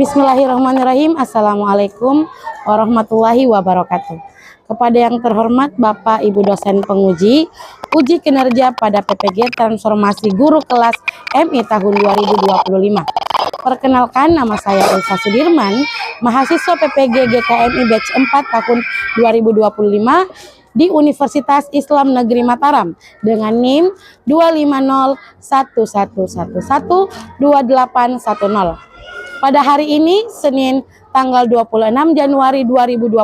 Bismillahirrahmanirrahim. Assalamualaikum warahmatullahi wabarakatuh. Kepada yang terhormat Bapak Ibu dosen penguji uji kinerja pada PPG Transformasi Guru Kelas MI tahun 2025. Perkenalkan, nama saya Elsa Sudirman, mahasiswa PPG GKMI batch 4 tahun 2025 di Universitas Islam Negeri Mataram dengan NIM 25011112810. Pada hari ini, Senin tanggal 26 Januari 2026,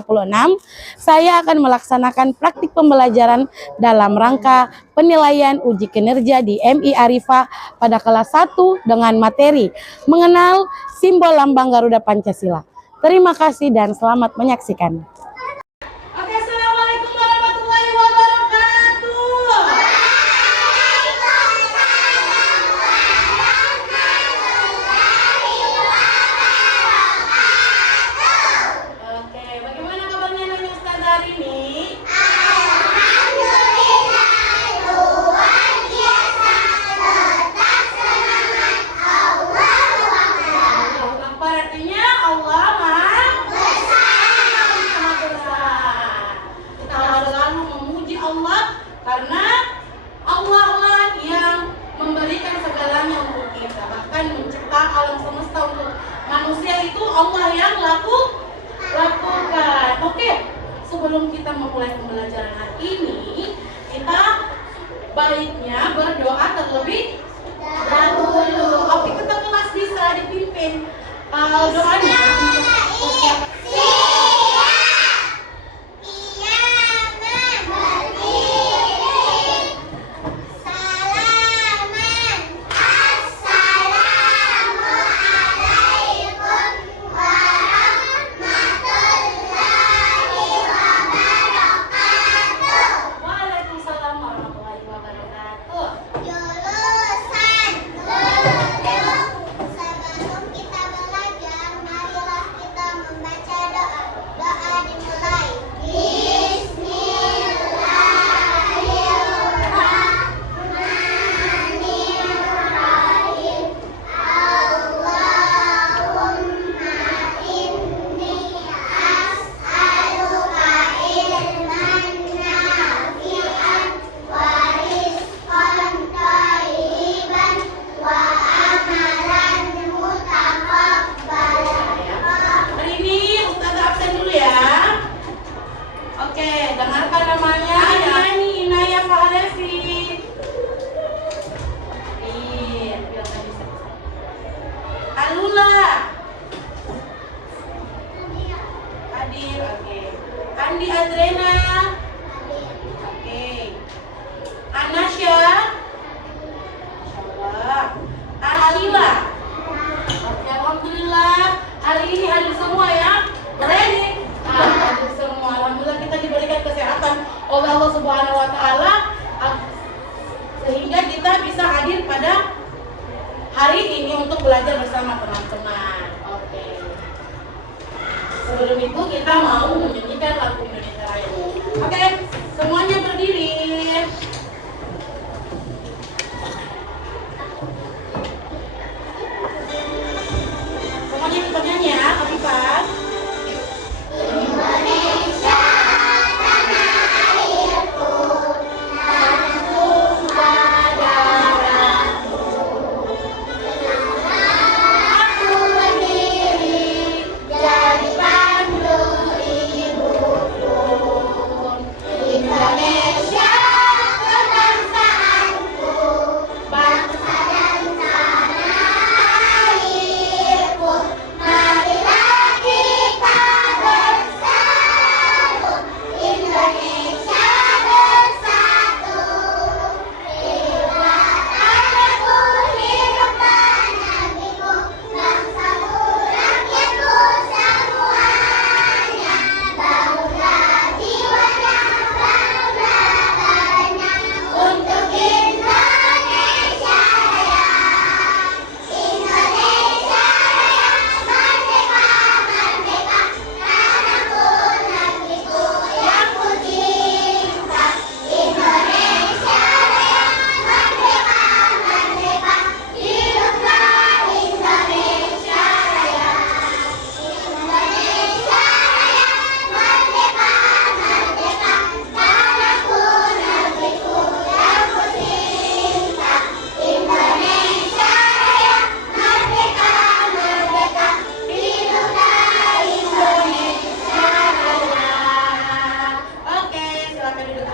saya akan melaksanakan praktik pembelajaran dalam rangka penilaian uji kinerja di MI Arifah pada kelas 1 dengan materi mengenal simbol lambang Garuda Pancasila. Terima kasih dan selamat menyaksikan. Karena Allah lah yang memberikan segalanya untuk kita, bahkan mencipta alam semesta untuk manusia itu Allah yang lakukan. Oke, sebelum kita memulai pembelajaran hari ini, kita baiknya berdoa terlebih dahulu. Oke, kita kelas bisa dipimpin doanya untuk persiapan. Hadir, oke. Andi Adrena, oke. Anasya, Insyaallah. Alila, oke. Alhamdulillah hari ini hadir semua ya. Ready? Hadir semua. Alhamdulillah kita diberikan kesehatan oleh Allah Subhanahu Wa Taala sehingga kita bisa hadir pada hari ini untuk belajar bersama teman-teman. Oke. Sebelum itu kita mau menyanyikan lagu Indonesia Raya. Oke, semuanya berdiri. Semuanya ikut nyanyi ya, Afifah. Indonesia tanah airku.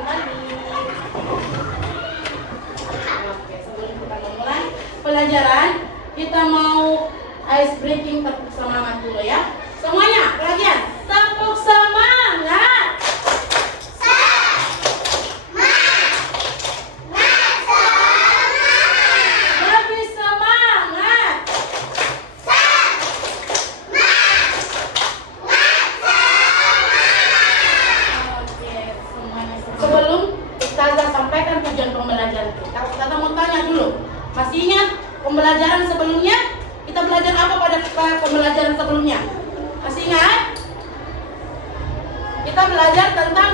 kembali. Oke, sebelum kita memulai pelajaran, kita mau ice breaking tepuk semangat dulu ya. Semuanya, perhatian, tepuk semangat. Lebih semangat. Oke, semuanya. Sebelum Ustazah sampaikan tujuan pembelajaran kita, Ustazah mau tanya dulu. Masih ingat pembelajaran sebelumnya? Kita belajar apa pada pembelajaran sebelumnya? Masih ingat? Kita belajar tentang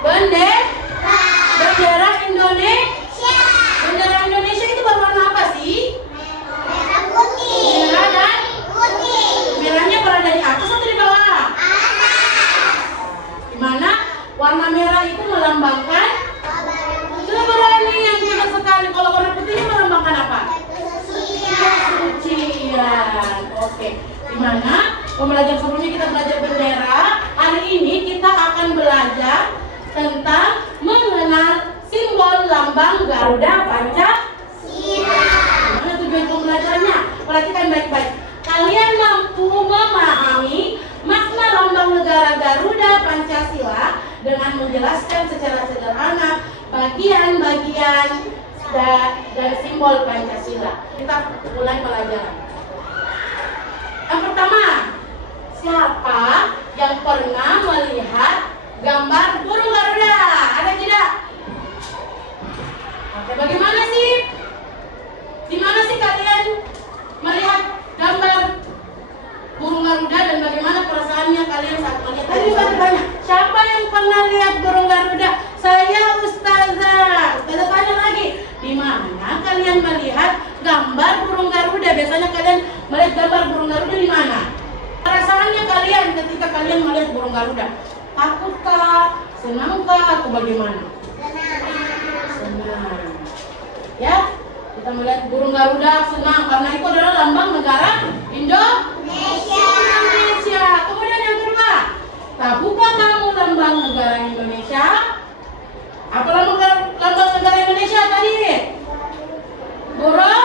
bendera Indonesia. Bendera Indonesia itu berwarna apa sih? Merah dan merahnya berada di atas atau di bawah? Di mana warna merah itu melambangkan keberanian kita sekali. Kalau warna putihnya melambangkan apa? Kesucian. Oke. Di mana pembelajaran sebelumnya kita belajar bendera. Hari ini kita akan belajar tentang mengenal simbol lambang Garuda Pancasila. Mana tujuan pembelajarannya? Perhatikan baik-baik. Kalian mampu memahami makna lambang negara Garuda Pancasila dengan menjelaskan secara sederhana bagian-bagian dan simbol Pancasila. Kita mulai pelajaran. Yang pertama, siapa yang pernah melihat gambar burung Garuda? Ada tidak? Oke, bagaimana sih? Di mana sih kalian melihat gambar burung Garuda dan bagaimana perasaannya kalian saat melihat? Tadi saya tanya, siapa yang pernah lihat burung Garuda? Saya Ustazah. Ustazah tanya lagi, di mana kalian melihat gambar burung Garuda? Biasanya kalian melihat gambar burung Garuda di mana? Perasaannya kalian ketika kalian melihat burung Garuda? Takutkah? Senangkah? Atau bagaimana? Senang. Ya, kita melihat burung Garuda senang karena itu adalah lambang negara Indonesia. Kemudian yang kedua, tahukah kamu lambang negara Indonesia? Apa lambang negara Indonesia tadi? Burung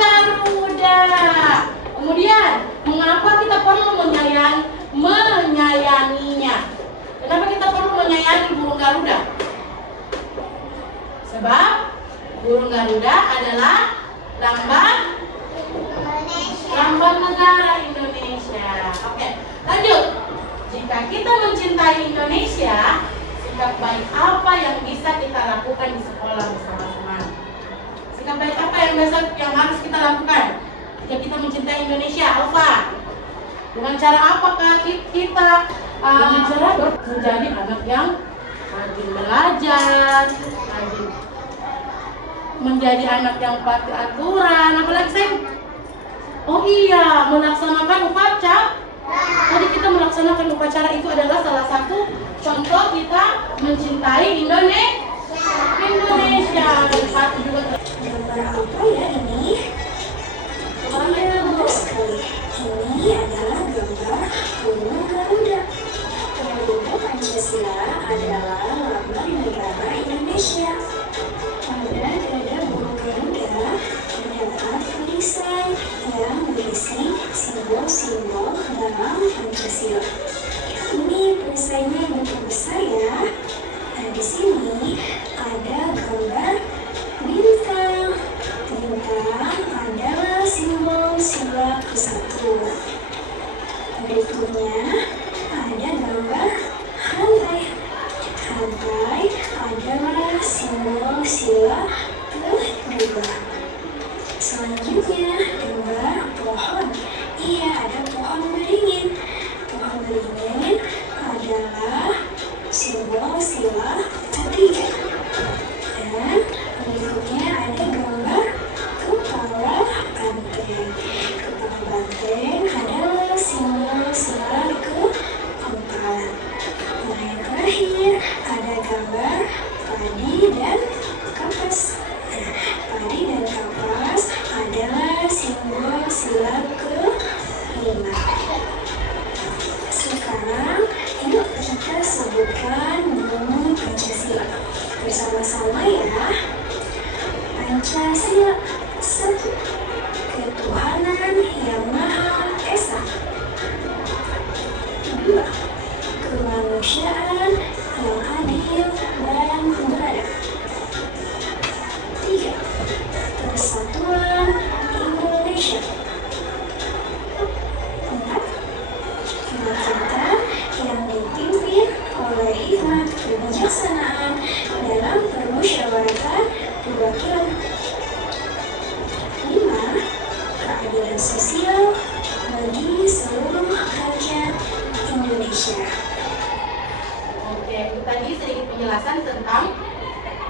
Garuda. Kemudian, mengapa kita perlu menyayanginya? Kenapa kita perlu menyayangi burung Garuda? Sebab burung Garuda adalah lambang negara Indonesia. Oke, lanjut. Jika kita mencintai Indonesia, sikap baik apa yang bisa kita lakukan di sekolah bersama teman? Sikap baik apa yang harus kita lakukan jika kita mencintai Indonesia? Alfa, dengan cara apakah kita menjadi anak yang rajin belajar, rajin menjadi anak yang patuh aturan, apalagi Sam? Oh iya, melaksanakan upacara. Tadi kita melaksanakan upacara itu adalah salah satu contoh kita mencintai Indonesia. Dan patuh juga. Gambar apa ya ini? Iya, betul sekali. Ini adalah gambar burung Garuda. Garuda Pancasila adalah lambang negara Indonesia. Pada dada burung Garuda terdapat tulisan yang berisi simbol-simbol dalam Pancasila. Ini tulisannya bentuk besar ya. Nah, di sini ada gambar bintang. Bintang adalah simbol sila kesatuan. Berikutnya ada gambar rantai. Rantai adalah simbol sila kedua. Selanjutnya gambar pohon. Iya, ada pohon beringin. Pohon beringin adalah simbol sila ketiga. Dan berikutnya ada gambar kepala banteng. Kepala banteng adalah simbol sila keempat. Nah, yang terakhir ada gambar padi dan kapas. Nah, padi dan kapas adalah simbol sila kelima. Sekarang yuk kita sebutkan oleh hikmat kebijaksanaan dalam permusyawaratan perwakilan. 5. Keadilan sosial bagi seluruh rakyat Indonesia. Oke, itu tadi sedikit penjelasan tentang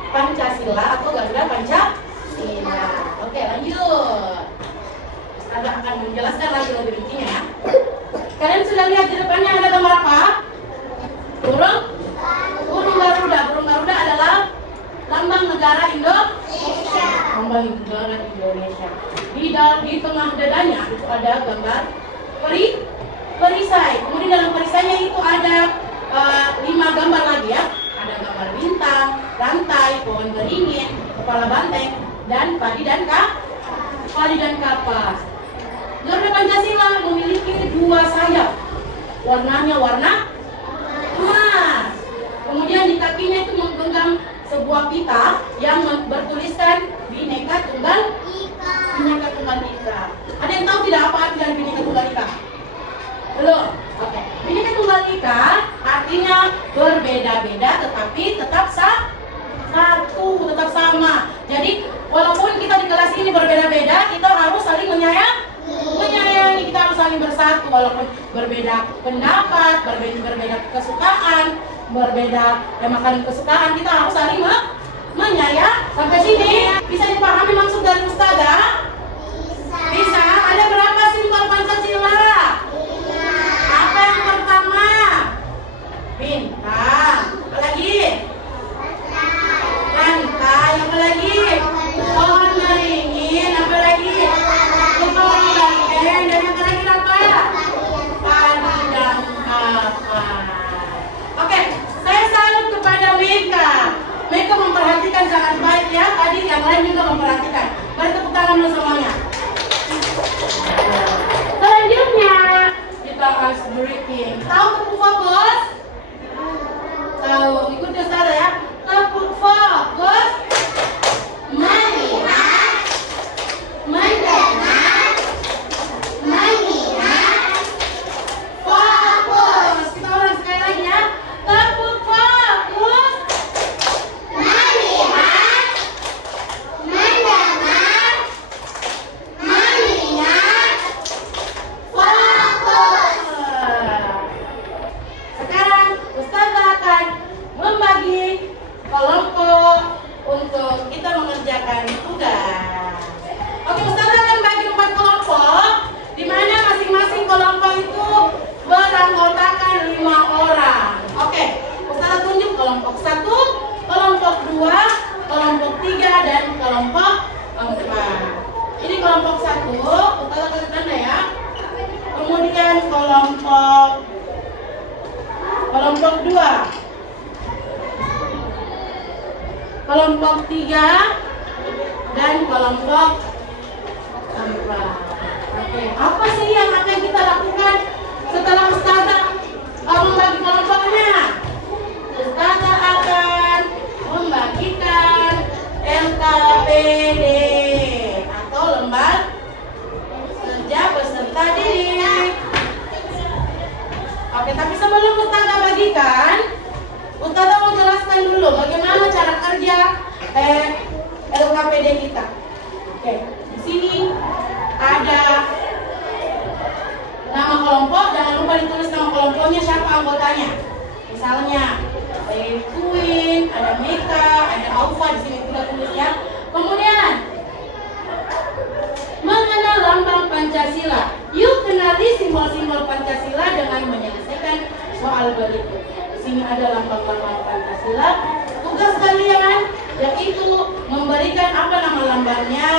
Pancasila atau Garuda Pancasila. Oke, lanjut. Kita akan menjelaskan lagi lebih rincinya ya. Kalian sudah lihat di depannya ada gambar apa? Burung? Burung Garuda. Burung Garuda adalah lambang negara Indonesia. Lambang negara Indonesia. Di tengah dadanya itu ada gambar perisai. Kemudian dalam perisainya itu ada 5 gambar lagi ya. Ada gambar bintang, rantai, pohon beringin, kepala banteng, dan padi dan kapas. Garuda Pancasila memiliki 2 sayap. Warnanya warna emas. Kemudian di kakinya itu menggenggam sebuah pita yang bertuliskan Bhinneka Tunggal Ika. Ada yang tahu tidak apa arti dari Bhinneka Tunggal Ika? Belum? Oke. Bhinneka Tunggal Ika artinya berbeda-beda tetapi tetap satu, tetap sama. Jadi walaupun kita di kelas ini berbeda-beda, kita harus saling menyayangi, kita harus saling bersatu walaupun berbeda pendapat, berbeda kesukaan, berbeda makanan kesukaan, kita harus saling menyayangi. Sampai sini bisa dipahami maksud dari Ustazah? Bisa. Ada berapa simbol Pancasila? Apa yang pertama? Bintang. Apa lagi? Rantai. Apa lagi? Pohon beringin. Apa lagi? Kepala banteng. Dan yang terakhir apa? Padi dan kapas. Oke, saya salut kepada Meka. Meka memperhatikan sangat baik ya. Tadi yang lain juga memperhatikan. Mari tepuk tangan dulu semuanya. Selanjutnya kita harus breaking. Tahu tepuk fokus? Tahu. Ikuti saya ya. Tepuk fokus. Melihat, mendengar, melihat. Fokus. Kita ulang sekali lagi ya. Tepuk fokus. Melihat, mendengar, melihat. Fokus. Sekarang Ustazah akan membagi kelompok untuk kita mengerjakan tugas. Oke, Ustazah akan bagi 4 kelompok, di mana masing-masing kelompok itu beranggotakan 5 orang. Oke, Ustazah tunjuk kelompok 1, kelompok 2, kelompok 3, dan kelompok 4. Ini kelompok 1, Ustazah kasih tanda ya. Kemudian kelompok 2, kelompok 3, dan kelompok 4. Oke, apa sih yang akan kita lakukan setelah Ustazah membagi kelompoknya? Ustazah akan membagikan LKPD atau lembar kerja peserta didik. Oke, tapi sebelum Ustazah bagikan, Ustazah mau jelaskan dulu bagaimana cara kerja LKPD kita. Oke, di sini ada nama kelompok, jangan lupa ditulis nama kelompoknya, siapa anggotanya. Misalnya ada Queen, ada Meka, ada Aufa, di sini kita tulis ya. Kemudian mengenal lambang Pancasila. Yuk kenali simbol-simbol Pancasila dengan menyelesaikan soal berikut. Di sini ada lambang-lambang Pancasila. Tugas kalian yaitu memberikan apa nama lambangnya.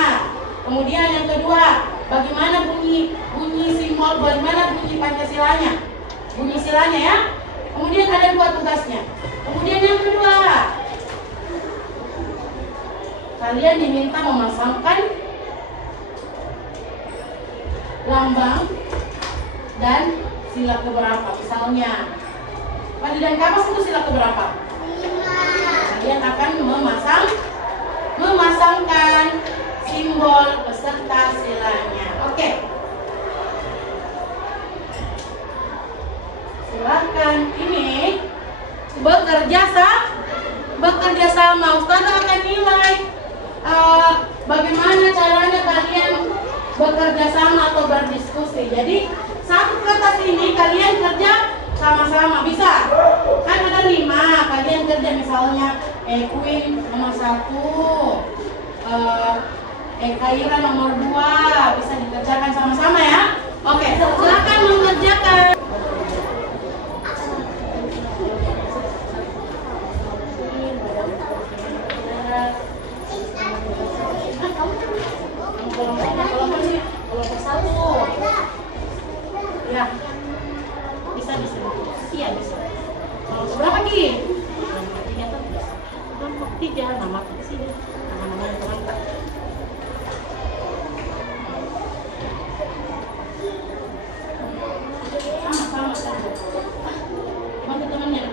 Kemudian yang kedua, bagaimana bunyi simbol, bagaimana bunyi Pancasilanya, bunyi silanya ya. Kemudian ada 2 tugasnya. Kemudian yang kedua, kalian diminta memasangkan lambang dan sila keberapa. Misalnya padi dan kapas itu sila keberapa? 5. Kalian akan memasangkan simbol peserta silanya. Oke. Silakan. Ini bekerja sama. Ustazah akan nilai bagaimana caranya kalian bekerja sama atau berdiskusi. Jadi satu kertas ini kalian kerja sama-sama, bisa? Kan ada 5, kalian kerja misalnya Queen nomor 1, Kaira nomor 2, bisa dikerjakan sama-sama ya. Oke, silakan mengerjakan. Kelompok 1. Ya. Bisa. Iya, bisa. Kelompok berapa, Ki? 3 tuh. Kelompok 3, nama ke sini. Nama-nama yang teman. Sama. Bantu temannya.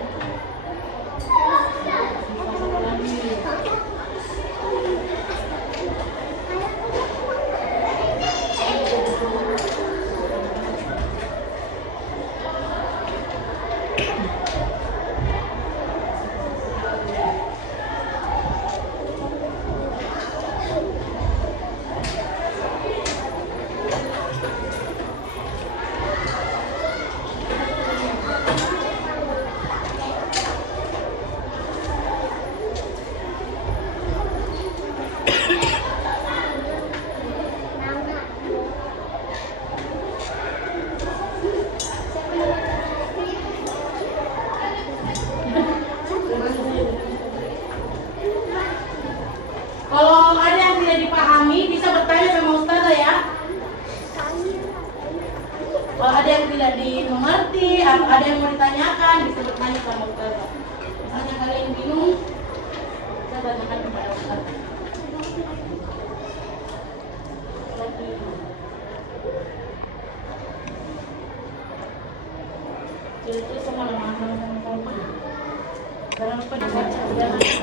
Kalau ada yang tidak dipahami, bisa bertanya sama Ustazah ya. Kalau ada yang tidak dimengerti, atau ada yang mau ditanyakan, bisa bertanya sama Ustazah. Misalnya kalian bingung, bisa tanyakan kepada Ustazah. Itu semua nama-nama sama-sama. Jangan lupa dibaca, jangan lupa.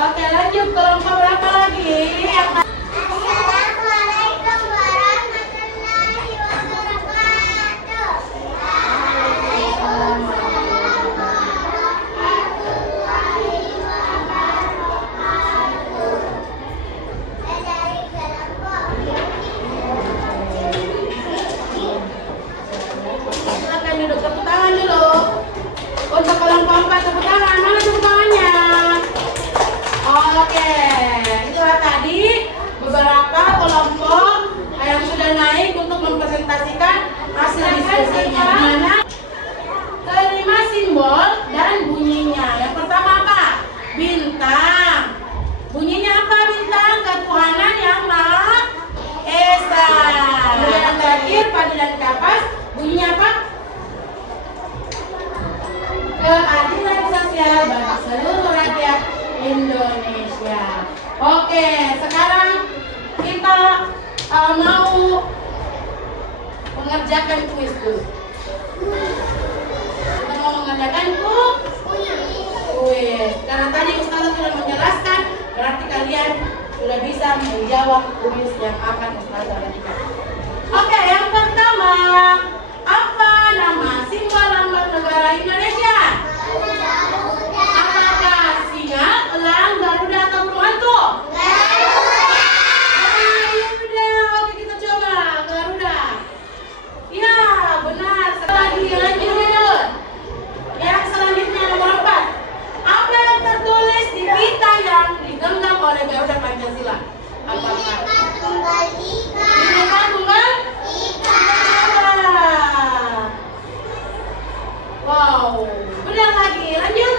Oke, lanjut kelompok berapa lagi? Assalamualaikum warahmatullahi wabarakatuh. Waalaikumsalam warahmatullahi wabarakatuh. Dari kelompok. Silakan duduk, tepuk tangan dulu. Untuk kelompok 4 tepuk tangan, mana tepuk tangannya? Oke, itulah tadi beberapa kelompok yang sudah naik untuk mempresentasikan hasil diskusinya. Mana? Kelima simbol dan bunyinya. Yang pertama apa? Bintang. Bunyinya apa bintang? Ketuhanan yang Maha Esa. Kemudian yang terakhir padi dan kapas. Bunyinya apa? Keadilan sosial bagi seluruh rakyat Indonesia. Oke, sekarang kita mau mengerjakan kuis dulu. Kita mau mengerjakan kuis. Karena tadi Ustazah sudah menjelaskan, berarti kalian sudah bisa menjawab kuis yang akan Ustazah berikan. Oke, yang pertama, apa nama si Wow, benar lagi. Lanjut.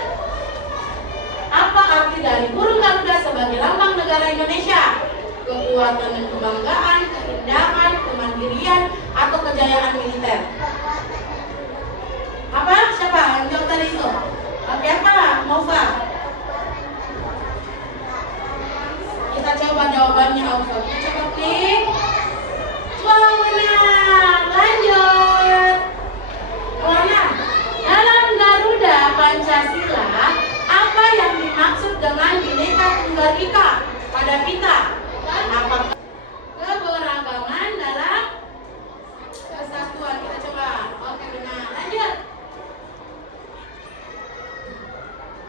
Apa arti dari burung Garuda sebagai lambang negara Indonesia? Kekuatan dan kebanggaan, keindahan, kemandirian, atau kejayaan militer? Apa? Siapa yang jawab tadi itu? Oke, apa? Maufa. Kita coba jawabannya, Maufa. Kita coba klik. Wow, benar. Lanjut. Mana? Dalam Garuda Pancasila, apa yang dimaksud dengan Bhinneka Tunggal Ika pada kita? Apa? Keberagaman dalam kesatuan. Kita coba. Oke, benar. Lanjut.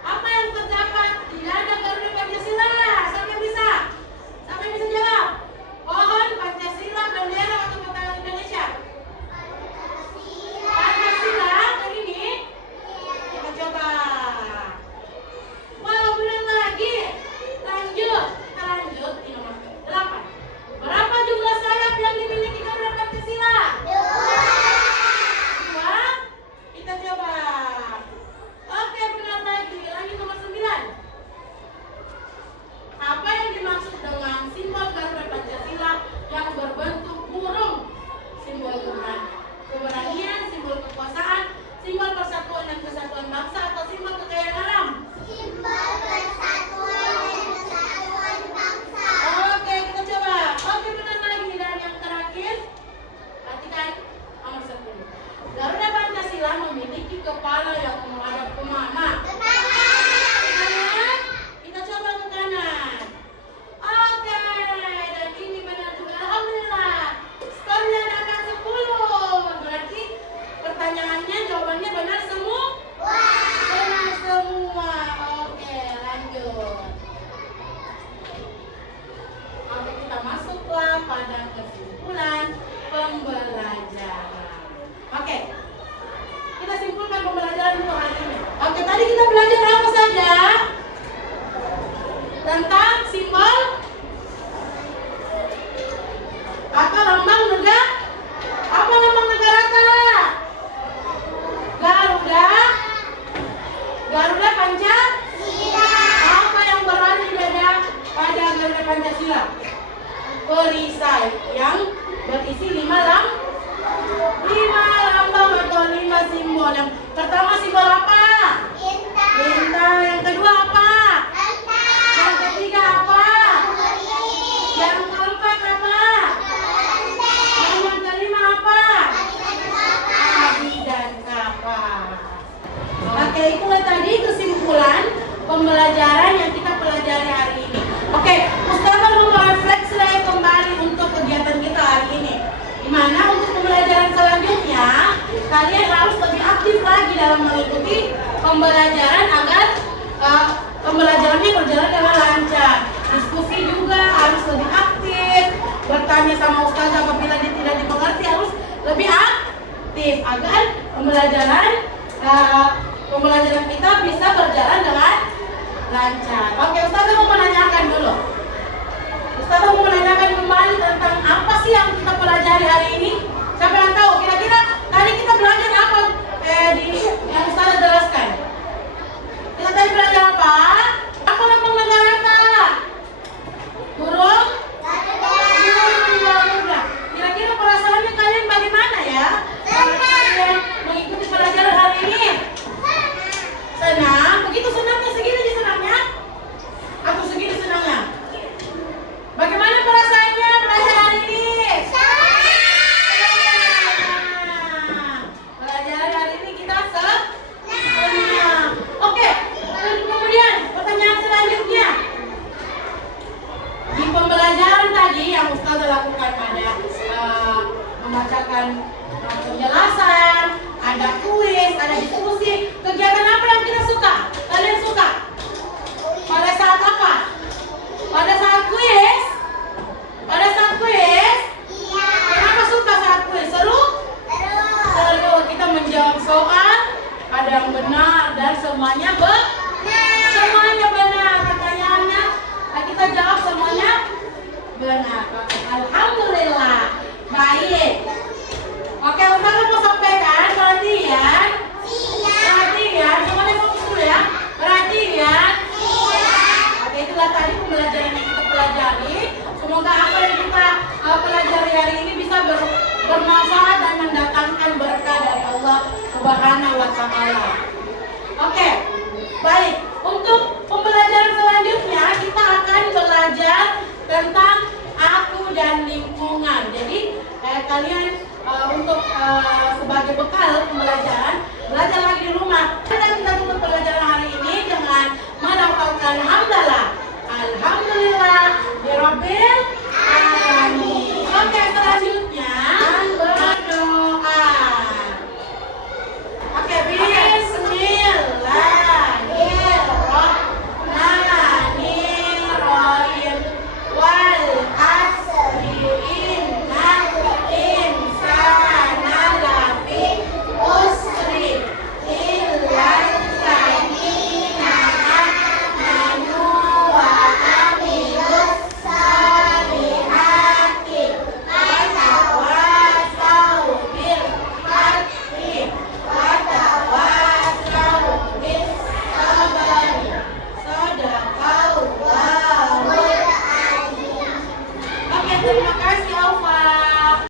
Apa yang terdapat di dada Garuda Pancasila? Siapa yang bisa? Siapa yang bisa jawab? Pohon, Pancasila, bendera, atau peta Indonesia? Pancasila, yang ini. Kita coba. Wow, benar lagi. Lanjut. Kita lanjut di nomor 8. Berapa jumlah sayap yang dimiliki Garuda Pancasila? 2. Kita coba. Oke, benar lagi. Lanjut nomor 9. Apa yang dimaksud dengan simbol Garuda Pancasila yang berbentuk burung? Simbol keberanian, simbol kekuasaan, simbol persatuan dan kesatuan bangsa, atau simbol kekayaan alam? Simbol persatuan dan kesatuan bangsa. Oke, kita coba. Oke, benar lagi. Dan yang terakhir, perhatikan nomor 10. Garuda Pancasila memiliki kepala yang menghadap kemana? Ke kanan. Kita coba ke kanan. Oke, dan ini benar juga. Alhamdulillah. Skornya akan 10. Berarti pertanyaannya, jawabannya benar semua? Benar semua. Oke, lanjut. Oke, kita masuklah pada kesimpulan pembelajaran. Oke, kita simpulkan pembelajaran untuk hari ini. Oke, tadi kita belajar apa saja? Tentang simbol atau lambang negara. Apa lambang negara, Kak? Garuda. Garuda Pancasila. Apa yang berada di dada pada Garuda Pancasila? Perisai yang berisi 5 lambang atau 5 simbol. Yang pertama simbol apa? Bintang. Bintang. Yang kedua apa? Bintang. Yang ketiga apa? Bintang. Yang keempat apa? Bintang. Yang kelima apa? Abi dan kapas. Oke, itulah tadi kesimpulan pembelajaran yang kita pelajari hari ini. Oke, Ustazah mau refleksi lagi kembali untuk kegiatan kita hari ini. Dimana untuk pembelajaran selanjutnya kalian harus lebih aktif lagi dalam mengikuti pembelajaran agar pembelajarannya berjalan dengan lancar. Diskusi juga harus lebih aktif. Bertanya sama Ustazah apabila dia tidak dimengerti harus lebih aktif agar pembelajaran kita bisa berjalan dengan lancar. Oke, Ustazah mau menanyakan dulu. Ustazah mau menanyakan kembali tentang apa sih yang kita pelajari hari ini? Siapa yang tahu? Kira-kira tadi kita belajar apa yang Ustazah jelaskan? Kita tadi belajar apa? Apa lambang negara, Kak? Burung? Burung Garuda. Kira-kira perasaannya kalian bagaimana ya? Kalian mengikuti pelajaran hari ini? Senang? Begitu senangnya, segini aja senangnya? Atau segini senangnya? Bagaimana perasaannya belajar hari ini? Belajar hari ini kita senang. Oke, kemudian pertanyaan selanjutnya. Di pembelajaran tadi yang Ustazah lakukan ada membacakan penjelasan, ada kuis, ada diskusi. Kegiatan apa yang kita suka? Kalian suka? Pada saat apa? Pada saat kuis? Pada saat kuis? Iya. Kenapa suka saat kuis? Seru? Terus. Seru. Kita menjawab soal, ada yang benar dan semuanya semuanya benar. Pertanyaannya kita jawab semuanya benar. Alhamdulillah. Baik. Oke, Ustazah mau sampaikan perhatian. Iya. pembelajaran, belajar lagi di rumah. Dan kita tutup pelajaran hari ini dengan melafalkan hamdalah. Alhamdulillah Birabbil Alamin. Oke, selanjutnya berdoa. Oke, bismillahirrahmanirrahim. Wal asri innal insana lafi usri illa alladzina amanu wa amilus solihati wa tawassaw bil haqqi wa tawassaw bis sabri. Shadaqallahul azim. Oke, terima kasih.